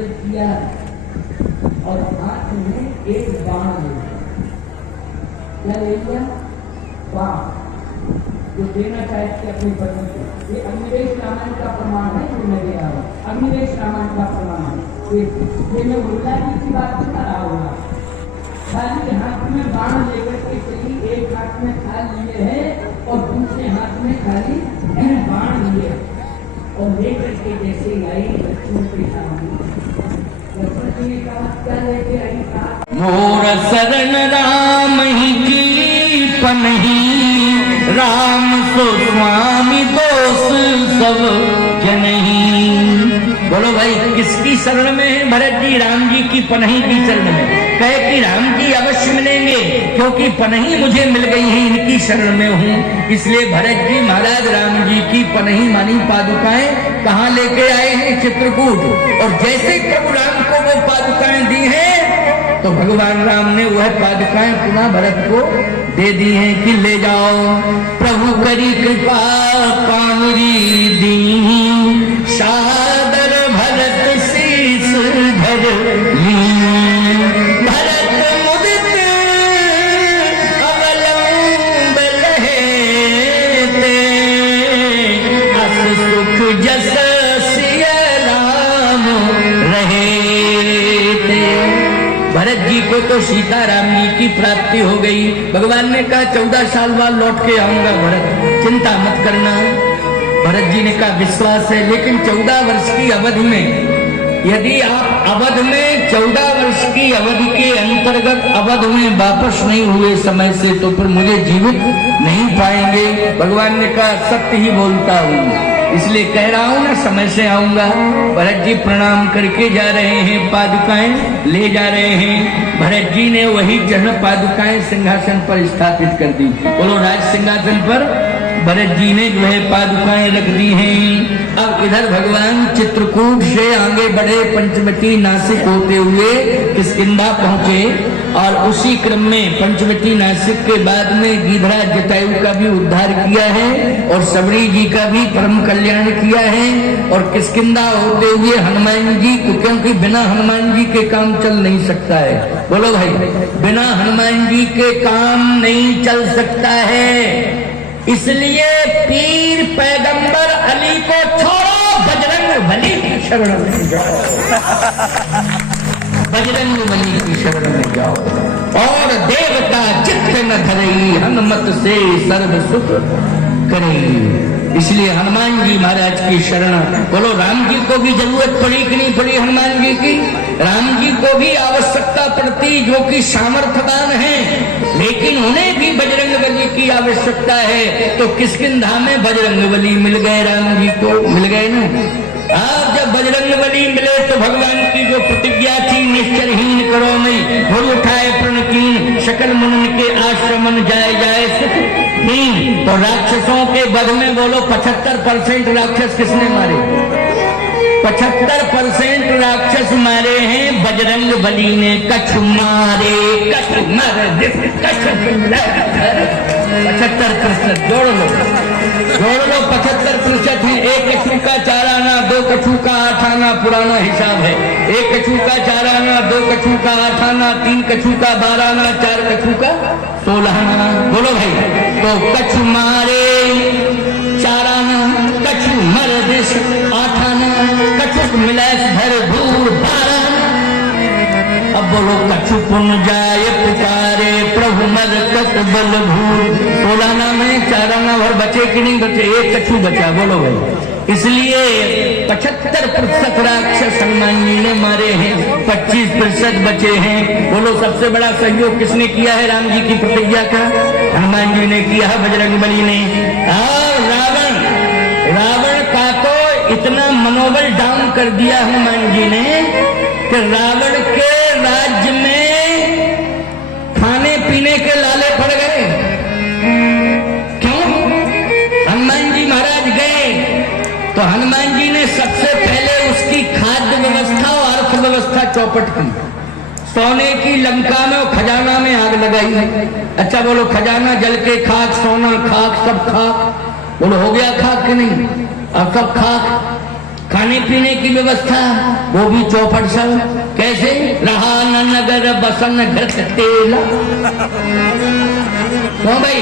प्रज्वलित किया और हाथ में एक बाण ले लिया। क्या ले लिया? बाण, जो देना चाहते अपनी पत्नी को। ये अग्निवेश रामायण का प्रमाण है जो मैं दे रहा हूँ, अग्निवेश रामायण का प्रमाण है। ये मैं उल्टा की बात बता रहा हूँ। खाली हाथ में बाण लेकर के चली, एक हाथ में थाल लिए है और दूसरे हाथ में खाली बाण लिए और लेकर के जैसे आई लक्ष्मण के सामने। लक्ष्मण जी ने कहा क्या लेके आई? कहा मोर शरण राम ही की पनही, राम सो स्वामी दोष सब जनही। बोलो भाई किसकी शरण में है भरत जी? राम जी की पनही की शरण में। कहे कि राम जी अवश्य मिलेंगे क्योंकि पनही मुझे मिल गई है, इनकी शरण में हूँ। इसलिए भरत जी महाराज राम जी की पनही मानी पादुकाएं कहाँ लेके आए हैं? चित्रकूट। और जैसे प्रभु राम को वो पादुकाएं दी हैं तो भगवान राम ने वह पादुकाएं पुनः भरत को दे दी हैं कि ले जाओ। प्रभु करी कृपा पावरी दी, सादर भरत शीस धर ली। भरत मुदित अवलंब लहेते, अस सुख जस सिय राम रहेते। भरत जी को तो सीता राम जी की प्राप्ति हो गई। भगवान ने कहा 14 साल बाद लौट के आऊंगा भरत, चिंता मत करना। भरत जी ने कहा विश्वास है, लेकिन 14 वर्ष की अवधि में यदि आप अवध में 14 वर्ष की अवधि के अंतर्गत अवध में वापस नहीं हुए समय से तो फिर मुझे जीवित नहीं पाएंगे। भगवान ने कहा सत्य ही बोलता हूँ, इसलिए कह रहा हूँ ना समय से आऊंगा। भरत जी प्रणाम करके जा रहे हैं, पादुकाएं ले जा रहे हैं। भरत जी ने वही जन पादुकाएं सिंहासन पर स्थापित कर दी। बोलो राज सिंहासन पर भरत जी ने जो है पादुकाएं रख दी हैं। अब इधर भगवान चित्रकूट से आगे बढ़े, पंचवटी नासिक होते हुए किष्किंधा पहुंचे और उसी क्रम में पंचवटी नासिक के बाद में गिरिराज जटायु का भी उद्धार किया है और सबरी जी का भी परम कल्याण किया है। और किष्किंधा होते हुए हनुमान जी को, क्योंकि बिना हनुमान जी के काम चल नहीं सकता है। बोलो भाई, बिना हनुमान जी के काम नहीं चल सकता है। इसलिए पीर पैगंबर अली को छोड़ो, बजरंग बली की शरण में जाओ। बजरंग बली की शरण में जाओ। और देवता चित्त न धरई, हनुमत से सर्व सुख करई। इसलिए हनुमान जी महाराज की शरण। बोलो राम जी को भी जरूरत पड़ी कि नहीं पड़ी? हनुमान जी की, राम जी को भी आवश्यकता पड़ती जो कि सामर्थ्यवान है, लेकिन उन्हें भी बजरंग बली की आवश्यकता है। तो किष्किंधा में बजरंग बली मिल गए, राम जी को मिल गए ना। आप जब बजरंग बली मिले तो भगवान की जो प्रतिज्ञा थी निश्चरहीन करो नहीं, भूल उठाए प्रणकीन, सकल मुनन के आश्रमन जाए जाए सुख। तो राक्षसों के वध में बोलो 75% राक्षस किसने मारे? 75% राक्षस मारे हैं बजरंग बली ने। कछु मारे कछु मर 75% जोड़ लो 75% है। एक कछु का 4 आना, 2 कछु का 8 आना पुराना हिसाब है। एक कछु का 4 आना, 2 कछु का 8 आना, 3 कछु का 12 आना, 4 कछु का 16 आना। बोलो भाई, तो कछु मारे 4 आना, कछु मर 8 आना, कछु मिला भर भूर 12। अब बोलो कछु पुन जाय पुकारे, प्रभु मर कत बल भूर। 16 आना में 4 आना भर बचे कि नहीं बचे? एक कछु बचा। बोलो भाई, इसलिए 75% राक्षस हनुमान जी ने मारे हैं, 25% बचे हैं। बोलो सबसे बड़ा सहयोग किसने किया है राम जी की प्रतिज्ञा का? हनुमान जी ने किया है, बजरंग बली ने। और रावण का तो इतना मनोबल डाउन कर दिया हनुमान जी ने कि रावण के राज्य में खाने पीने के लाले पड़ गए। क्यों? हनुमान जी महाराज गए तो हनुमान जी ने सबसे पहले उसकी खाद्य व्यवस्था और अर्थव्यवस्था चौपट की। सोने की लंका में और खजाना में आग लगाई। अच्छा बोलो, खजाना जल के खाक, सोना खाक, सब खाक। बोलो हो गया खाक कि नहीं? अब सब खाक। खाने पीने की व्यवस्था वो भी चौपट सब। कैसे? रहा न नगर बसन घृत तेला। क्यों भाई?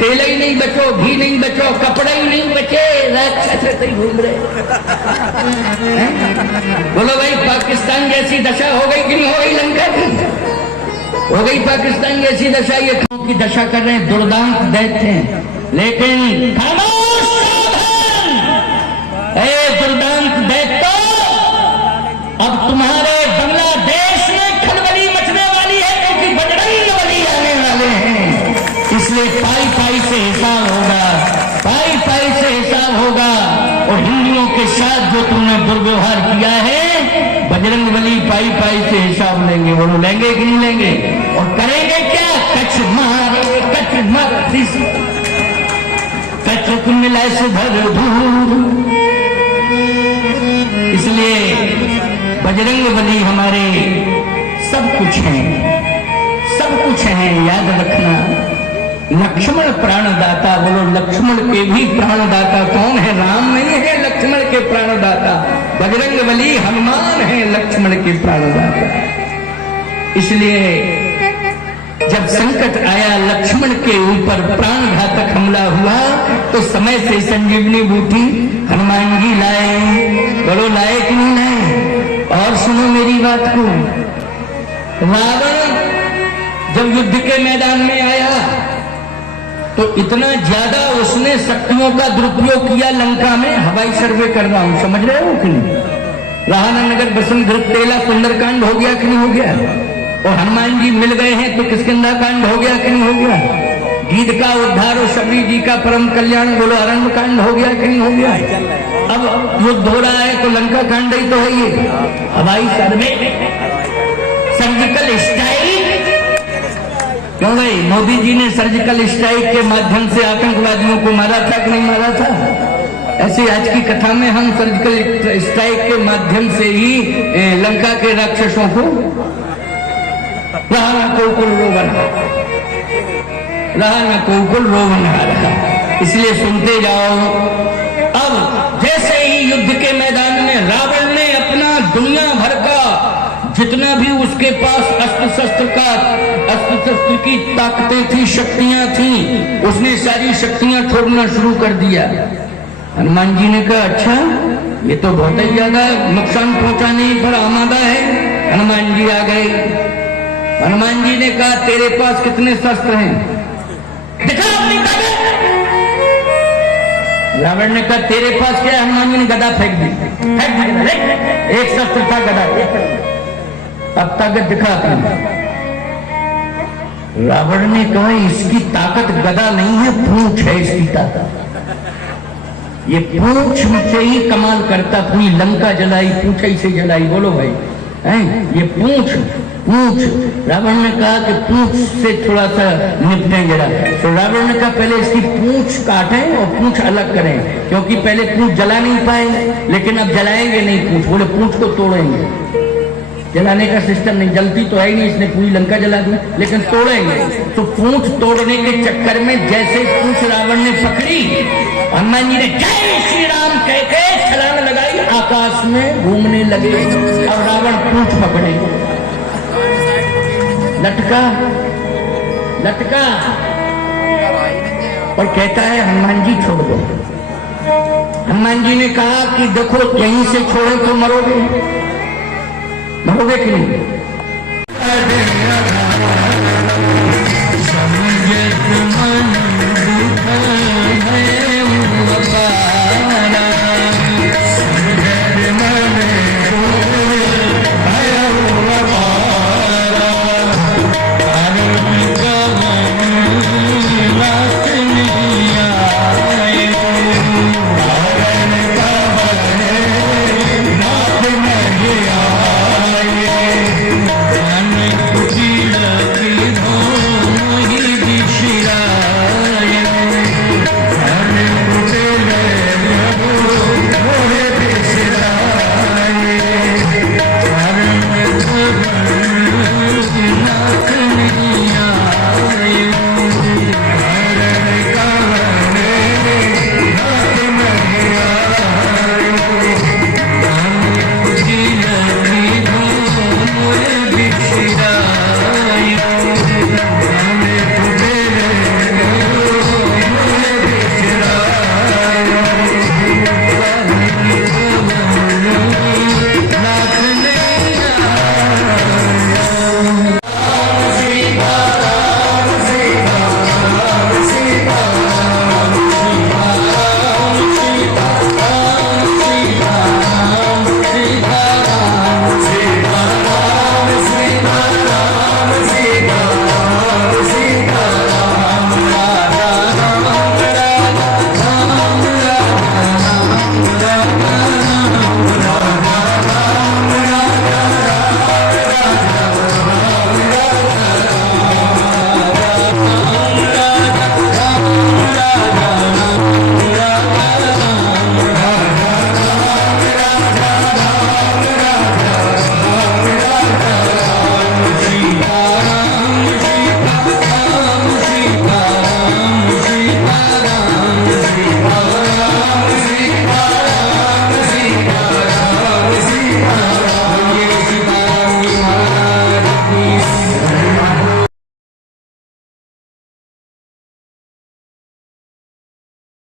तेल ही नहीं बचो, घी नहीं बचो, कपड़े ही नहीं बचे, राक्षस ही घूम रहे। बोलो भाई, पाकिस्तान जैसी दशा हो गई कि नहीं हो गई? लंका की हो गई पाकिस्तान जैसी दशा। ये की दशा कर रहे हैं दुर्दांत दैत्य हैं। लेकिन खामोश सावधान, दुर्दांत दैत्य, अब तुम्हारे बांग्लादेश में खलबली मचने वाली है, क्योंकि बजरंग बली आने वाले हैं। इसलिए पाई पाई से हिसाब होगा, पाई पाई से हिसाब होगा। और हिंदुओं के साथ जो तुमने दुर्व्यवहार किया है, बजरंग बली पाई पाई से हिसाब लेंगे। बोलो लेंगे कि नहीं लेंगे? और करेंगे क्या? कच्छ मारे, कच्छ मार, कच्छ मिला से भर दूर। इसलिए बजरंग बली हमारे सब कुछ हैं, सब कुछ हैं, याद रखना। लक्ष्मण प्राणदाता, बोलो लक्ष्मण के भी प्राणदाता कौन है? राम नहीं है लक्ष्मण के प्राणदाता, बजरंग बली हनुमान है लक्ष्मण के प्राणदाता। इसलिए जब संकट आया लक्ष्मण के ऊपर, प्राणघातक हमला हुआ, तो समय से संजीवनी बूटी हनुमान जी लाए। बोलो लाए कि नहीं लाए? और सुनो मेरी बात को, रावण जब युद्ध के मैदान में आया तो इतना ज्यादा उसने शक्तियों का दुरुपयोग किया लंका में। हवाई सर्वे कर रहा हूं, समझ रहे हो कि नहीं? राहना नगर बसंत घृत तेला सुंदरकांड हो गया कि नहीं हो गया? और हनुमान जी मिल गए हैं तो किसकिंदा कांड हो गया कि नहीं हो गया? गीत का उद्धार और शबरी जी का परम कल्याण, बोलो अरण्य कांड हो गया कि नहीं हो गया? अब युद्ध हो रहा है तो लंका कांड ही तो है ये। हवाई सर्वे, सर्जिकल स्ट्राइक। क्यों भाई? मोदी जी ने सर्जिकल स्ट्राइक के माध्यम से आतंकवादियों को मारा था कि नहीं मारा था? ऐसे आज की कथा में हम सर्जिकल स्ट्राइक के माध्यम से ही लंका के राक्षसों को रावण कोकुल रोवन, रावण कोकुल रोवन हारा। इसलिए सुनते जाओ। अब जैसे ही युद्ध के मैदान में रावण ने अपना दुनिया भर का जितना भी उसके पास अस्त्र शस्त्र की ताकतें थी, शक्तियां थी, उसने सारी शक्तियां छोड़ना शुरू कर दिया। हनुमान जी ने कहा अच्छा, ये तो बहुत ही ज्यादा नुकसान पहुंचाने पर आमादा है। हनुमान जी आ गए। हनुमान जी ने कहा तेरे पास कितने शस्त्र हैं? दिखा अपनी ताकत। रावण ने कहा तेरे पास क्या है? हनुमान जी ने गदा फेंक दी। एक शस्त्र था गदा। अब ताकत दिखा अपनी। रावण ने कहा इसकी ताकत गदा नहीं है, पूंछ है इसकी ताकत। ये पूंछ से ही कमाल करता। पूरी लंका जलाई पूंछ ही से जलाई। बोलो भाई, ये पूंछ पूंछ। रावण ने कहा कि पूंछ से थोड़ा सा निपटें जरा। तो रावण ने कहा पहले इसकी पूंछ काटें और पूंछ अलग करें, क्योंकि पहले पूंछ जला नहीं पाए, लेकिन अब जलाएंगे नहीं पूंछ। बोले पूंछ को तोड़ेंगे। जलाने का सिस्टम नहीं, जलती तो है ही नहीं, इसने पूरी लंका जला दी, लेकिन तोड़ेंगे। तो पूंछ तोड़ने के चक्कर में जैसे पूंछ रावण ने पकड़ी, हनुमान जी ने जय श्री राम कह के छलांग लगाई, आकाश में घूमने लगे। अब रावण पूंछ पकड़े, लटका लटका और कहता है हनुमान जी छोड़ दो। हनुमान जी ने कहा कि देखो यहीं से छोड़े तो मरोगे, मरोगे कि नहीं?